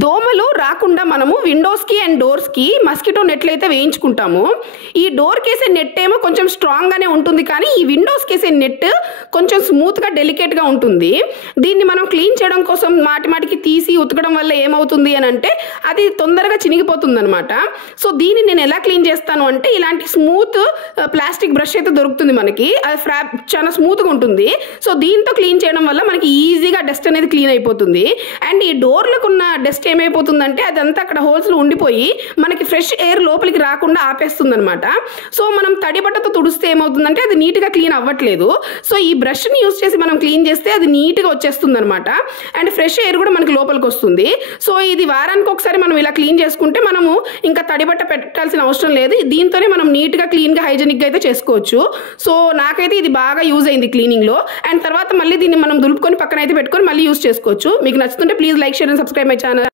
దోమలు రాకుండా మనము విండోస్కి అండ్ డోర్స్కి మస్కిటో నెట్లు అయితే వేయించుకుంటాము. ఈ డోర్కి వేసే నెట్ ఏమో కొంచెం స్ట్రాంగ్గానే ఉంటుంది, కానీ ఈ విండోస్కి వేసే నెట్ కొంచెం స్మూత్గా డెలికేట్గా ఉంటుంది. దీన్ని మనం క్లీన్ చేయడం కోసం మాటికి తీసి ఉతకడం వల్ల ఏమవుతుంది అని అంటే అది తొందరగా చినిగిపోతుంది అనమాట. సో దీన్ని నేను ఎలా క్లీన్ చేస్తాను అంటే ఇలాంటి స్మూత్ ప్లాస్టిక్ బ్రష్ అయితే దొరుకుతుంది మనకి. అది చాలా స్మూత్గా ఉంటుంది. సో దీంతో క్లీన్ చేయడం వల్ల మనకి ఈజీగా డస్ట్ అనేది క్లీన్ అయిపోతుంది. అండ్ ఈ డోర్లకు ఉన్న డస్ట్ ఏమైపోతుందంటే అదంతా అక్కడ హోల్స్లో ఉండిపోయి మనకి ఫ్రెష్ ఎయిర్ లోపలికి రాకుండా ఆపేస్తుంది అనమాట. సో మనం తడి బట్టతో తుడిస్తే ఏమవుతుందంటే అది నీట్గా క్లీన్ అవ్వట్లేదు. సో ఈ బ్రష్ని యూస్ చేసి మనం క్లీన్ చేస్తే అది నీట్గా వచ్చేస్తుంది అనమాట. అండ్ ఫ్రెష్ ఎయిర్ కూడా మనకి లోపలికి వస్తుంది. సో ఇది వారానికి ఒకసారి మనం ఇలా క్లీన్ చేసుకుంటే మనము ఇంకా తడి బట్ట పెట్టాల్సిన అవసరం లేదు. దీంతోనే మనం నీట్గా క్లీన్గా హైజెనిక్గా అయితే చేసుకోవచ్చు. సో నాకైతే ఇది బాగా యూజ్ అయింది క్లీనింగ్లో. అండ్ తర్వాత మళ్ళీ దీన్ని మనం దులుపుకొని పక్కన అయితే పెట్టుకొని మళ్ళీ యూజ్ చేసుకోవచ్చు. మీకు నచ్చుతుంటే please like, share and subscribe my channel.